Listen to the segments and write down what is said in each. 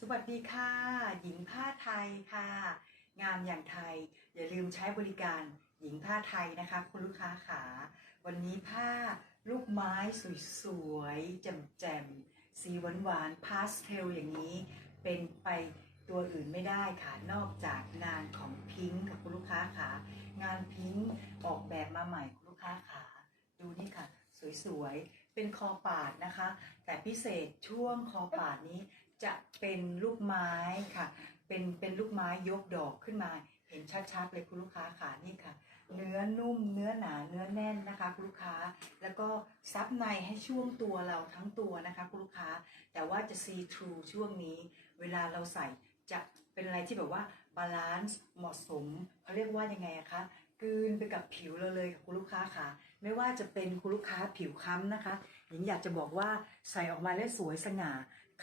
สวัสดีค่ะ หญิงผ้าไทยค่ะ งามอย่างไทย อย่าลืมใช้บริการหญิงผ้าไทยนะคะ คุณลูกค้าขาวันนี้ผ้าลูกไม้สวยๆแจ่มๆสีหวานๆพาสเทลอย่างนี้ เป็นไปตัวอื่นไม่ได้ค่ะ นอกจากงานของพิงค์ค่ะคุณลูกค้าขางานพิงค์ออกแบบมาใหม่คุณลูกค้าขาดูนี่ค่ะ สวยๆเป็นคอปาดนะคะ แต่พิเศษช่วงคอปาดนี้ จะเป็นลูกไม้ค่ะ เป็นเป็นลูกไม้ยกดอกขึ้นมา เห็นชัดๆเลยคุณลูกค้าขานี่ค่ะ เนื้อนุ่มเนื้อหนาเนื้อแน่นนะคะคุณลูกค้า แล้วก็ซับในให้ช่วงตัวเราทั้งตัวนะคะคุณลูกค้า แต่ว่าจะ see through ช่วงนี้ เวลาเราใส่จะเป็นอะไรที่แบบว่าบาลานซ์เหมาะสมเขาเรียกว่ายังไงอะคะกลืนไปกับผิวเราเลยค่ะคุณลูกค้าค่ะ ไม่ว่าจะเป็นคุณลูกค้าผิวค้ำนะคะหญิงอยากจะบอกว่าใส่ออกมาแล้วสวยสง่า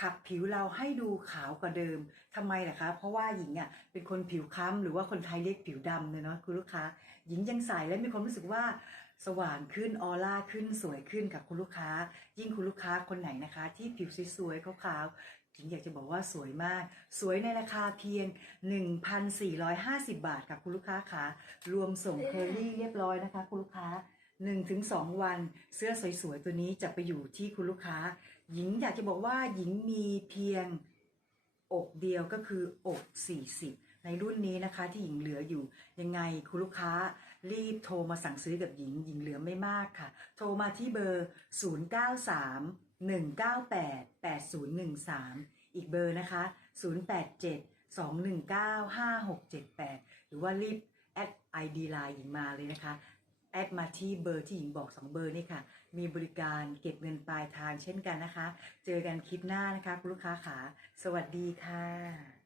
ขับผิวเราให้ดูขาวกว่าเดิมทำไมล่ะคะ เพราะว่าหญิงอะเป็นคนผิวค้ำหรือว่าคนไทยเรียกผิวดำเลยเนาะคุณลูกค้า หญิงยังใส่แล้วมีความรู้สึกว่าสว่างขึ้นออร่าขึ้นสวยขึ้นกับคุณลูกค้า ยิ่งคุณลูกค้าคนไหนนะคะ ที่ผิวสวยๆขาวๆหญิงอยากจะบอกว่าสวยมาก สวยในราคาเพียง 1,450 บาทค่ะคุณลูกค้าค่ะรวมส่งเคอรี่เรียบร้อยนะคะ คุณลูกค้า หนึ่งถึงสองวันเสื้อสวยๆ ตัวนี้จะไปอยู่ที่คุณลูกค้า หญิงอยากจะบอกว่าหญิงมีเพียงอกเดียวก็คืออก 40 ในรุ่นนี้นะคะที่หญิงเหลืออยู่ยังไงคุณลูกค้ารีบโทรมาสั่งซื้อกับหญิงหญิงเหลือไม่มากค่ะ โทรมาที่เบอร์ 093 198 8013 อีกเบอร์นะคะ 087 219 5678 หรือว่ารีบแอด ID Line หญิงมาเลยนะคะ แอดมาที่เบอร์ที่หญิงบอก 2 เบอร์นี่ค่ะ มีบริการเก็บเงินปลายทางเช่นกันนะคะ เจอกันคลิปหน้านะคะคุณลูกค้าขา สวัสดีค่ะ